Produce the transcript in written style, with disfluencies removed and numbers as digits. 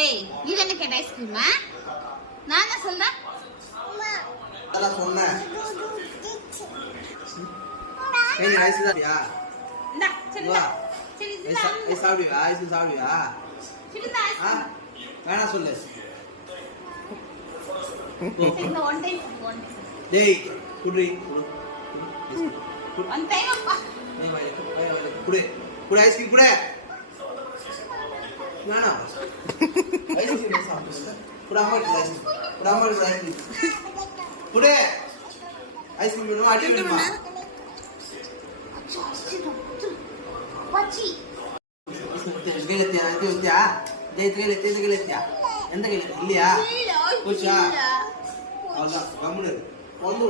ஏய் இது என்ன கேட்ட ஐஸ்கிரீமா? நான் என்ன சொல்றேன்? அதான் சொன்னேன். ஏய் ஐஸ் சாப்பியா? இந்தா செல்ல. ஐஸ் சாப்பிடுவியா? ஐஸ் சாப்பிடுவியா? சின்ன ஐஸ். வேணா சொல்லு. இந்த ஒன் டைம் ஒன். டேய் குடி. ஒன் டைம் அப்பா. குடி. குடி ஐஸ்கிரீம் குடி. வேணா. ஐஸ்கிரீம் சாப்பிடுங்க. குடாம ஐஸ்கிரீம். குடாம ஐஸ்கிரீம். குடி. ஐஸ்கிரீம் வேணுமா? அடி வேணுமா? பச்சி. ಗೆಳತಿಯಾ ಇದು ಇದೆಯಾ? ಗೆಳತಿಯಾ ಎಂತ ಗೆಳತಿ ಇಲ್ಲಿಯಾ? ಕೂಚಾ ಹೌದಾ ಗಮನ ಒಂದು